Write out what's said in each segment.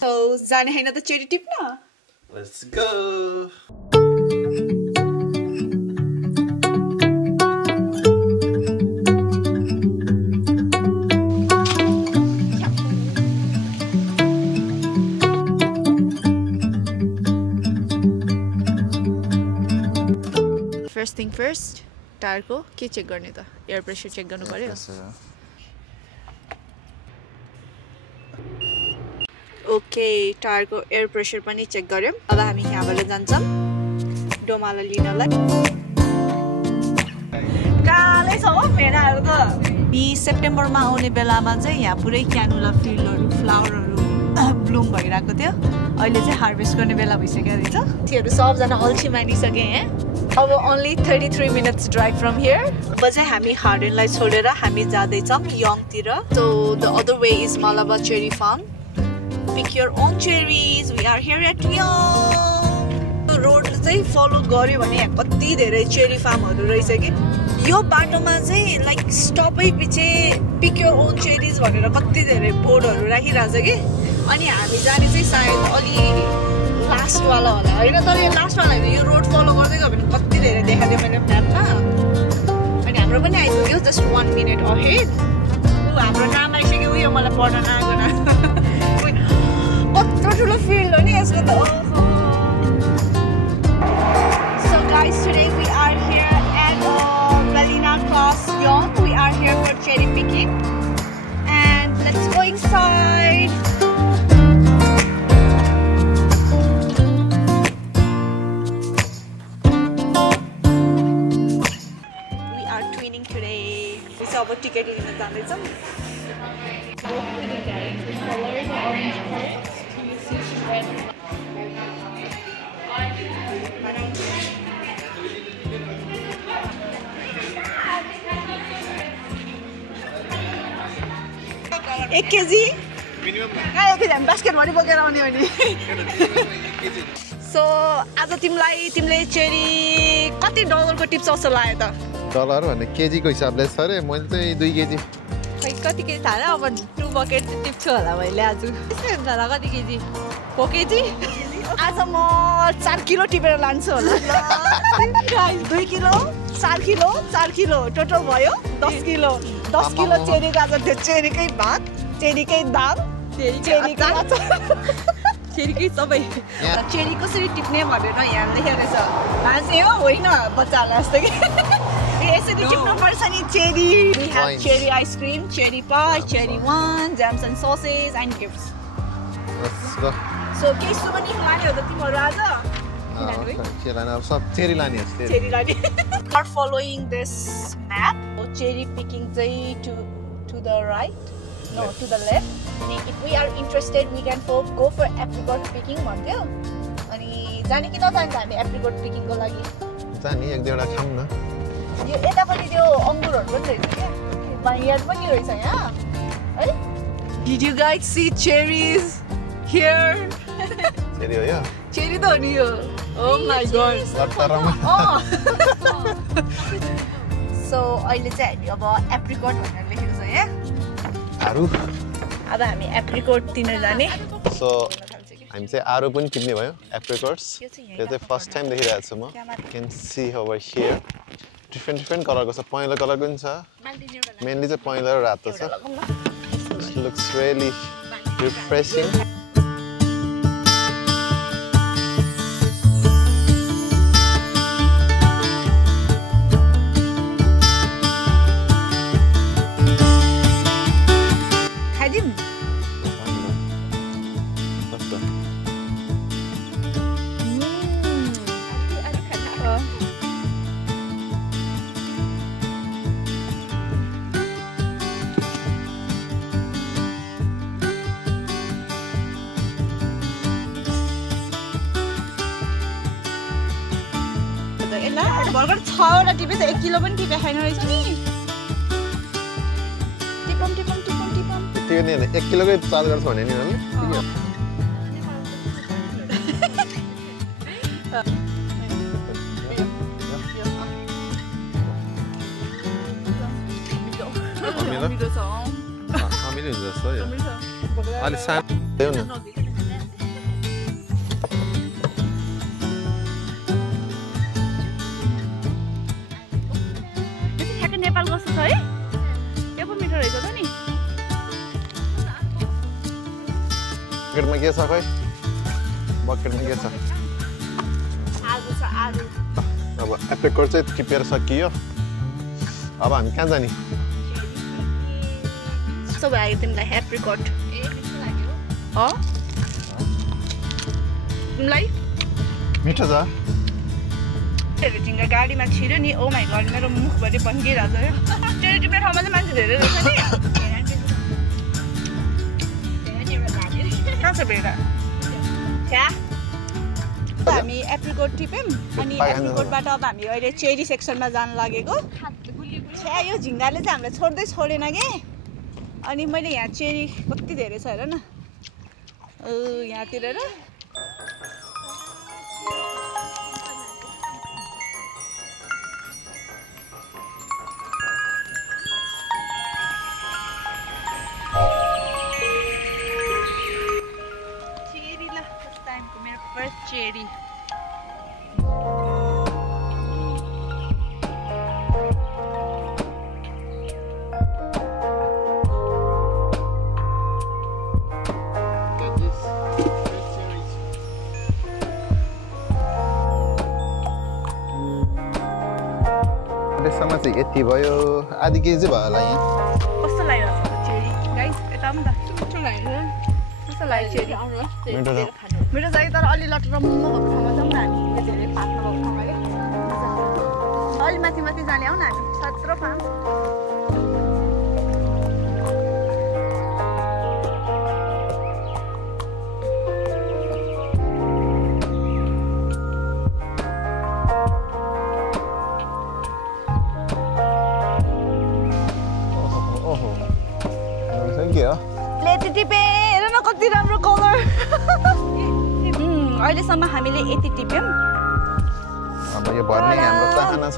So जाने हैन त cherry टिप्न? Let's go. First thing first, tire को के चेक गर्ने त? एयर प्रेसर चेक गर्नु पर्यो. ओके, टायर को एयर प्रेसर पनि चेक गर्यौं. अब हामी यहाँबाट जान्छौं डोमालाई लिनलाई. कालै छ हो भेडाहरु त. यी सेप्टेम्बरमा आउने बेलामा चाहिँ यहाँ पुरै क्यानुला फिल्डहरु, फ्लावरहरु ब्लुम भइराको थियो. अहिले चाहिँ हार्भेस्ट गर्ने बेला भइसक्यो रहेछ. तिहरु सबजना अल्छी मानिसके हैं. अब only 33 minutes drive from here. अब चाहिँ हामी हार्डेनलाई छोडेर हामी जाँदै छौं यङतिर. So the other way is Malabar Cherry Farm. Pick your own cherries. We are here at Yong. Road चाहिँ फलो गर्यो भने यहाँ कति धेरै चेरी फार्महरु रहेछ के. यो बाटोमा चाहिँ लाइक स्टपै पछि पिक योर ओन चेरीज भनेर कति धेरै बोर्डहरु राखिराछ के. अनि हामी जाने चाहिँ सायद अलि लास्ट वाला होला हैन. तर यो लास्ट वाला हैन, यो रोड फलो गर्दै गयो भने कति धेरै देखादियो मैले म्यापमा. अनि हाम्रो पनि आइपुग्यो जस्ट 1 minute ahead. हाम्रो नाम आइसक्यो. उयो मलाई पढ्न नआगन. कत्रो ठुलो फिल्ड हो नि यसको त. So guys, today we are here at Galina Cross Yong. We are here for cherry picking. And let's go inside. अब टिकट लिन जाँदैछौँ. एक केजी बास्केटभरि बोकेर आउने हो नि. सो आज तिमीले चेरी कति डलरको टिप्स जस्तो लाग्यो त? डलर भने केजीको हिसाबले छ रे. मैले चाहिँ 2 केजी. खै कति केजी थाहा अब 2 बकेट टिप्छु होला मैले आज. त्यसै हुन्छ होला कति केजी? 4 केजी? आज म 4 किलो टिपेर लान्छु होला. 2 किलो 4 किलो 4 किलो टोटल भयो 10 किलो. 10 किलो चेरी आज त्यो चेरीकै भात, चेरीकै दाल, चेरीकै अचार, चेरीकै सबै. चेरी कसरी टिप्ने भनेर यहाँ लेखेको रहेछ. मान्छे हो होइन बच्चाहरूलाई जस्तो कि. यसरी टिप्नु पर्छ नि cherry. We have cherry ice cream, cherry pie, cherry wine, jams and sauces and gifts. So के सुमनी लाने हो त तिमीहरू आज? के लाने अब सब चेरी लाने हो. चेरी लाने. Are following this map. Cherry picking चाहिँ to the right. No, to the left. And if we are interested, we can go for apricot picking भन्थ्यो. अनि जाने कि नजाने हामी apricot picking को लागि? जाने एक दुईवटा खाऊँ न. यो यतापट्टि त्यो अङ्गुरहरु पनि रहेछ क्या. यहाँ पनि रहेछ यहाँ है. Did you guys see cherries here? Cherry हो यो. चेरी त हो नि यो. Oh my god. So अहिले चाहिँ हामी अब एप्रिकट भनेर लेखेको छ यहाँ. आरु. अब हामी एप्रिकट दिन जाने. So हामी चाहिँ आरु पनि किन्ने भयो. एप्रिकट्स. यो चाहिँ फर्स्ट टाइम देखिरहेको छु म. You can see over here. different कलरको छ. पहेँलो कलरको पनि छ. मेनली चाहिँ पहेँलो र रातो छ. It looks really refreshing. भर्खर 6वटा टिपे त 1 किलो पनि टिपे खाइन रहेछ नि. टिपम त्यो नि 1 किलोकै चार्ज गर्छ भने नि उनीहरुले. हामीले हुन्छ जस्तो यो. अलि सानो देऊ न. बकेटमा के छ खै बकेटमा के छ आलु छ आलु अब एप्रिकट चाहिँ टिपेर सकियो अब हामी कहाँ जाने कस्तो भयो तिमीलाई एप्रिकट मिठो लाग्यो हो तिमीलाई मिठो छ ढिङ्गा गाडीमा छिर्यो नि ओ माई गड मेरो मुखभरि बन्किरहेको छ चेरी टिप्ने ठाउँमा चाहिँ मान्छे धेरै रहेछ नि कहाँ छ भेडा हामी एप्रिकोट टिप्यौँ अनि एप्रिकोटबाट अब हामी अहिले चेरी सेक्सनमा जान लागेको छ्या यो झिङ्गाले चाहिँ हामीलाई छोड्दै छोडेन कि अनि मैले यहाँ चेरी कति धेरै छ हेर न यहाँतिर र Cherry. त्यसमा चाहिँ यति भयो आधी केजी भयो होला यहाँ कस्तो लागिरहेको छ चेरी गाइस यता पनि त कस्तो लाग्यो कस्तो लाग्यो चेरी मिठो छ तर अलि लटरम्म भएको ठाउँमा जाउँ न हामी धेरै पाक्नु भएको ठाउँमा क्या अलि माथि माथि जाने आऊ न हामी सत्र फार्म यति टिपे हेर न कति राम्रो कलर अहिलेसम्म हामीले यति टिप्यौँ अब यो भर्ने हाम्रो चाहना छ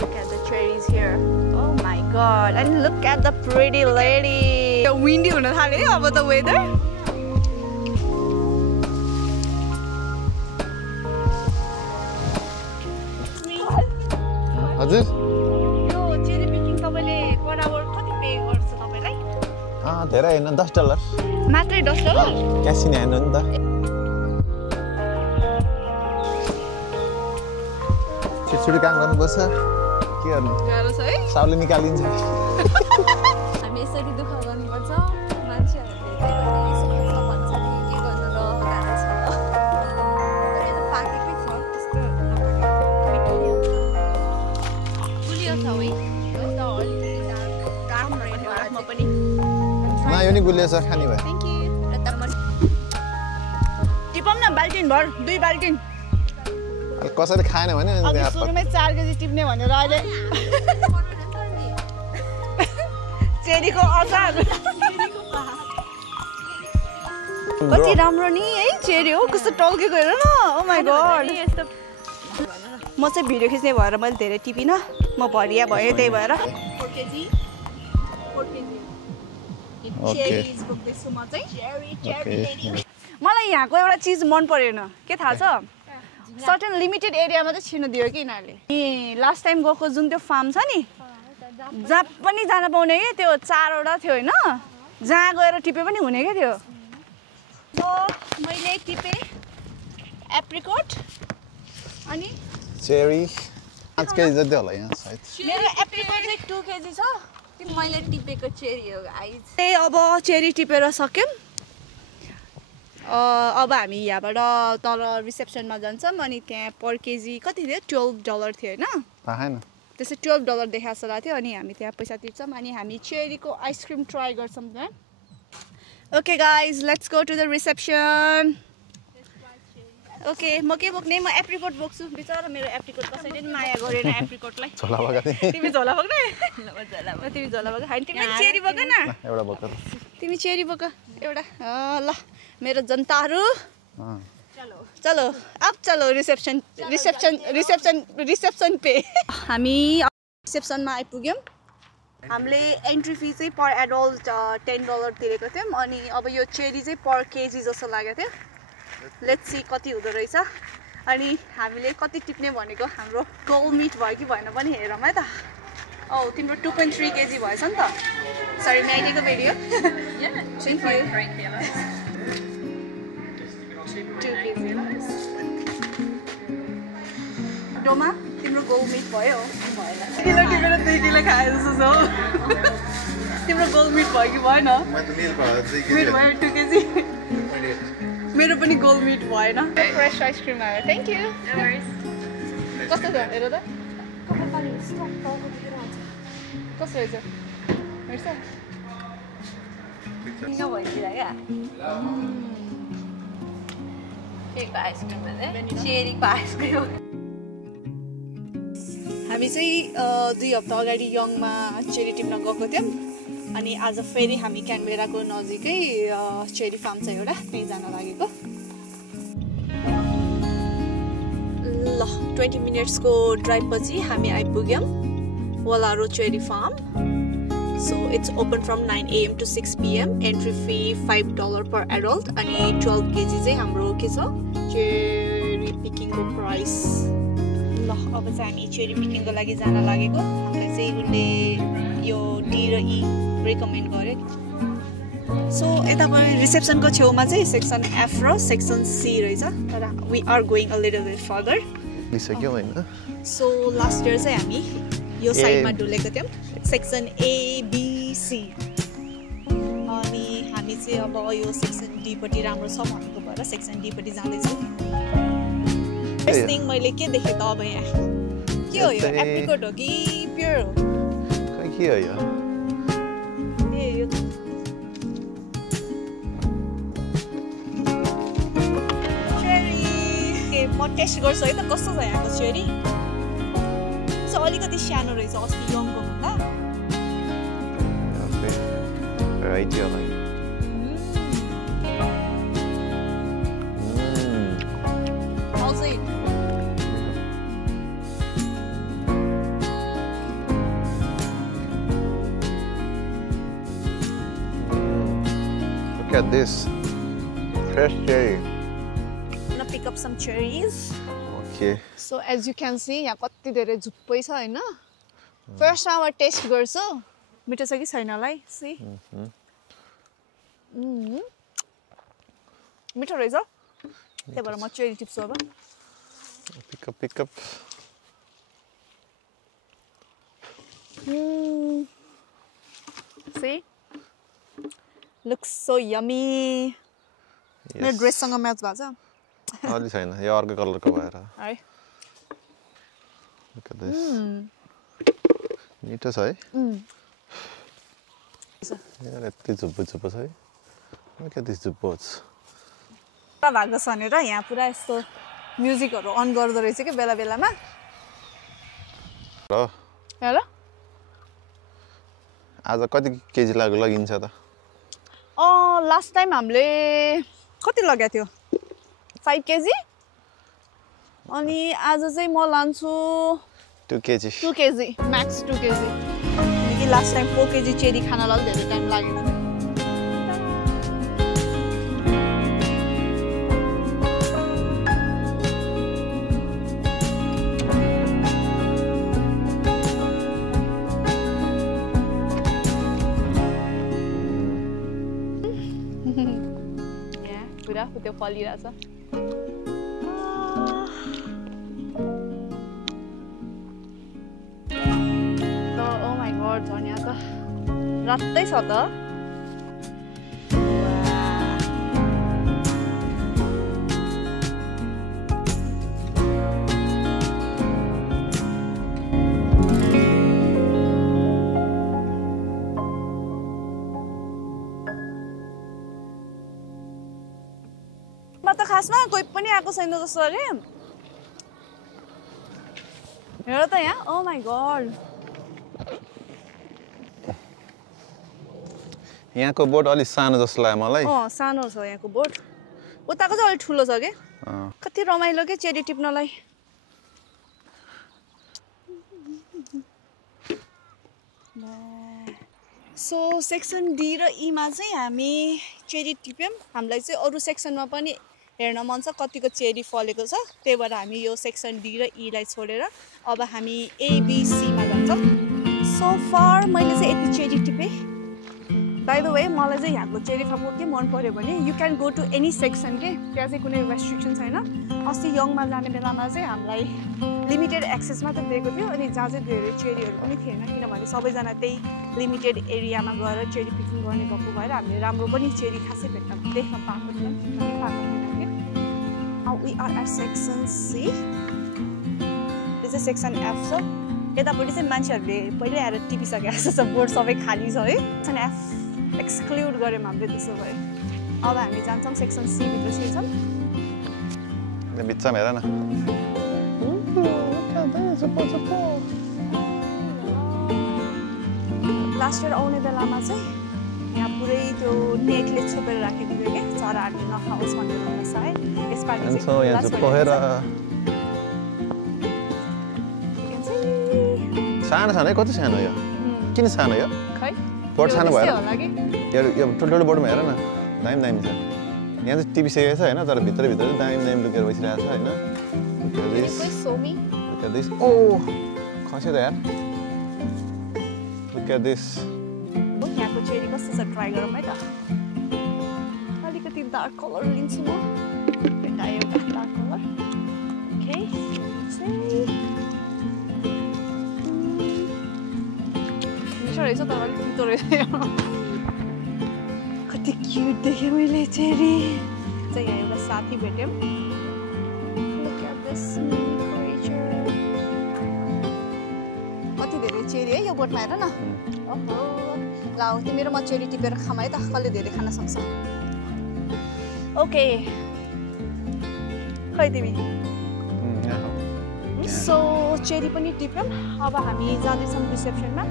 Look at the cherries here. Oh my god. And look at the pretty lady. Windy हुन थाल्यो अब त weather. हजुर यो चेरी पिकिङ तपाईले पर आवर कति पे गर्छ तपाईलाई धेरै हैन $10 मात्रै $10 क्यासिन हेर्नु नि त छिटछिटो काम गर्नुपर्छ के गर्नु गाह्रो छ है साउले निकालिन्छ हामी यसरी दुःख गर्नुपर्छ मान्छेहरूले चाहिँ यसो खर्च भन्छ नि के गर्नु र गाह्रो छ तर यो त पाकेकै छ त्यस्तो गुलियो छ है यस्तो अलिकति डार्क रेड म पनि यो नि गुलियो छ खानी भयो थ्याङ्क यू र टमाटर टिपम न बाल्टिन भर 2 बाल्टिन कसैले खाएन भने अघि सुरुमै 4 केजी टिप्ने भनेर अहिले चेरीको अचार कति राम्रो नि है चेरी हो कस्तो टल्केको हेर न ओ माय गॉड म चाहिँ भिडियो खिच्ने भएर मैले धेरै टिपिनँ म भरिया भएँ त्यही भएर 4 केजी चेरीज बोक्दैछु म चाहिँ मलाई यहाँको एउटा चिज मन परेन के थाहा छ सर्टेन लिमिटेड एरियामा चाहिँ छिर्न दियो कि यिनीहरूले लास्ट टाइम गएको जुन त्यो फार्म छ नि जहाँ पनि जान पाउने कि त्यो 4वटा थियो होइन जहाँ गएर टिपे पनि हुने क्या थियो मैले टिपेँ एप्रिकोट अनि चेरी 5 केजी जति होला यहाँ सायद मेरो एप्रिकोट चाहिँ 2 केजी छ त्यो मैले टिपेको चेरी हो गाइस अब चेरी टिपेर सक्यौँ अब हामी यहाँबाट तल रिसेप्सनमा जान्छौँ अनि त्यहाँ पर केजी कति थियो $12 थियो होइन थाहा छैन त्यसै $12 देखाएको थियो अनि हामी त्यहाँ पैसा तिर्छौँ अनि हामी चेरीको आइसक्रिम ट्राई गर्छौँ त्यहाँ okay guys let's go to the reception okay म के बोक्ने म एप्रिकोट बोक्छु बिचरा मेरो एप्रिकोट कसैले नि माया गरेन एप्रिकोटलाई तिमी झोला बोक्ने तिमी झोला बोक होइन तिमी चेरी बोक न एउटा बोक तिमी चेरी बोक एउटा ल मेरो जनताहरू चलो अब चलो रिसेप्सन पे हामी रिसेप्सनमा आइपुग्यौँ हामीले एन्ट्री फी चाहिँ पर एडल्ट $10 तिरेको थियौँ अनि अब यो चेरी चाहिँ पर केजी जस्तो लागेको थियो लेट्स सी कति हुँदो रहेछ अनि हामीले कति टिप्ने भनेको हाम्रो गोल मिट भयो कि भएन पनि हेरौँ है त औ तिम्रो 2.3 केजी भएछ नि त सरी म्यागीको भिडियो बाटोमा तिम्रो गोल मिट भयो भएन किलो टिपेर 2 किलो खाए जस्तो छ तिम्रो गोल मिट भयो कि भएन मिट भयो 2 केजी मेरो पनि गोल मिट भएन फ्रेश आइसक्रिम आयो थ्याङ्क यू कस्तो छ हेर त कस्तो रहेछ हेर्छ किन भइदिएर क्या केकको आइसक्रिम चेरीको आइसक्रिम हामी चाहिँ 2 हप्ता अगाडि यङमा चेरी टिप्न गएको थियौँ अनि आज फेरि हामी क्यानबेराको नजिकै चेरी फार्म छ एउटा त्यहीँ जान लागेको ल 20 मिनट्सको ड्राइभ पछि हामी आइपुग्यौँ वलारो cherry farm So it's open from 9 AM to 6 PM. Entry fee $5 per adult. अनि 12 kg चाहिँ हाम्रो के छ चेरी पिकिङको प्राइस ल अब चाहिँ हामी चेरी पिकिङको लागि जान लागेको हामीलाई चाहिँ उनले यो डी र ई रेकमेन्ड गर्यो सो यता पनि रिसेप्सनको छेउमा चाहिँ सेक्सन एफ र सेक्सन सी रहेछ तर we are going a little bit further लिसक्यो हैन सो लास्ट इयर चाहिँ हामी यो साइडमा डुलेको थियौँ सेक्सन ए बी सी अनि हामी चाहिँ अब यो सेक्सन डी पट्टि राम्रो छ भनेको भएर सेक्सन डी पट्टि जाँदैछौँ फर्स्ट थिङ मैले के देखेँ त अब यहाँ के हो यो एप्रिकोट हो कि प्योर हो खै के हो यो ए यो चेरी के म टेस्ट गर्छु है त कस्तो छ यहाँको चेरी अलिकति सानो रहेछ अस्ति यङको भन्दा भेराइटी होला Look at this fresh cherry. I'm gonna pick up some cherries. Okay. So as you can see यहाँ कति धेरै झुप्पै छ हैन फर्स्ट आवर टेस्ट गर्छु मिठो छ कि छैन होला है सी मिठो रहेछ त्यही भएर म चेरी टिप्छु अब pick up see looks so yummy मेरो ड्रेससँग म्याच भएको छ अलि छैन यो अर्को कलरको भएर है Look at this. मिठो छ है यार यति झुप्पो छ है Look at this झुप्पोच भएको छ भनेर यहाँ पुरा यस्तो म्युजिकहरू अन गर्दो रहेछ कि बेला बेलामा र हेर आज कति केजी लगिन्छ त लास्ट टाइम हामीले कति लगाएको थियो 5 केजी अनि आज चाहिँ म लान्छु 2 केजी म्याक्स 2 केजी किनकि लास्ट टाइम 4 केजी चेरी खानलाई धेरै टाइम लागेको थियो पुरा त्यो फलिरहेछ झर्निया त रातै छ त म त खासमा कोही पनि आएको छैन जस्तो अरे हेर त यहाँ ओ माई गॉड यहाँको बोट अलि सानो जस्तो लाग्यो मलाई सानो छ यहाँको बोट उताको चाहिँ अलि ठुलो छ के कति रमाइलो के चेरी टिप्नलाई सो सेक्सन डी र ई मा चाहिँ हामी चेरी टिप्यौँ हामीलाई चाहिँ अरू सेक्सनमा पनि हेर्न मन छ कतिको चेरी फलेको छ त्यही भएर हामी यो सेक्सन डी र ई लाई छोडेर अब हामी एबीसी मा जान्छौँ सो फार मैले चाहिँ यति चेरी टिपेँ बाई द वे मलाई चाहिँ यहाँको चेरी फार्मको के मन पर्यो भने you can go to any section के त्यहाँ चाहिँ कुनै रेस्ट्रिक्सन छैन अस्ति यङमा जाने बेलामा चाहिँ हामीलाई लिमिटेड एक्सेस मात्र दिएको थियो अनि जहाँ चाहिँ धेरै चेरीहरू पनि थिएन किनभने सबैजना त्यही लिमिटेड एरियामा गएर चेरी पिकिङ गर्ने भएको भएर हामीले राम्रो पनि चेरी खासै देख्न पाएको थियौँ we are at section C यो चाहिँ सेक्सन एफ छ यतापट्टि चाहिँ मान्छेहरूले पहिल्यै आएर टिपिसकेको जस्तो छ बोर्ड सबै खाली छ है सेक्सन एफ एक्सक्लुड गऱ्यौँ हामीले त्यसो भए अब हामी जान्छौँ सेक्सन सी भित्र छिर्छौँ बिचमा हेर न लास्ट इयर आउने बेलामा चाहिँ यहाँ पुरै त्यो नेटले छोपेर राखेको थियो क्या चराहरूले नखाओस् भनेर होला सायद यसपालि सानो सानो है कति सानो यो किन सानो यो खै बोर्ड सानो भयो होला कि यो ठुल्ठुलो बोर्डमा हेर न दामी दामी छ यहाँ चाहिँ टिभी सेकेको छ होइन तर भित्रभित्र चाहिँ दामी दामी लुकेर बसिरहेको छ होइन Look at this. Oh, खस्यो त यार Look at this. यहाँको चेरी कस्तो छ ट्राई गरौँ है त अलिकति डार्क कलर लिन्छु म एउटा एउटा डार्क कलर ओके मिठो रहेछ तर अलिक तितो रहेछ कति क्युट देखेँ मैले चेरी चाहिँ यहाँ एउटा साथी भेट्यौँ Look at this creature कति धेरै चेरी है यो बोटमा हेर न ओहो ल तिम्रो म चेरी टिपेर खाम है त कसले धेरै खान सक्छ ओके खै तिमी सो चेरी पनि टिप्यौँ अब हामी जाँदैछौँ रिसेप्सनमा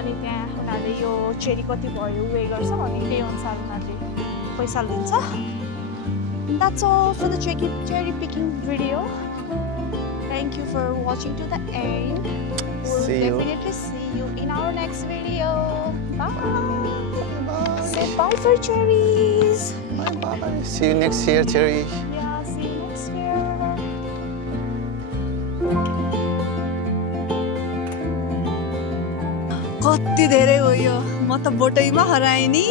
अनि त्यहाँ उनीहरूले यो चेरी कति भयो वे गर्छ अनि त्यही अनुसार उनीहरूले पैसा लिन्छ That's all for the cherry picking video. Thank you for watching to the end. We'll definitely see you in our next video. Bye. Say bye for cherries. Bye. See you next year, Cherry. Yeah, see you next year. कति धेरै हो यो म त बोटैमा हराएँ नि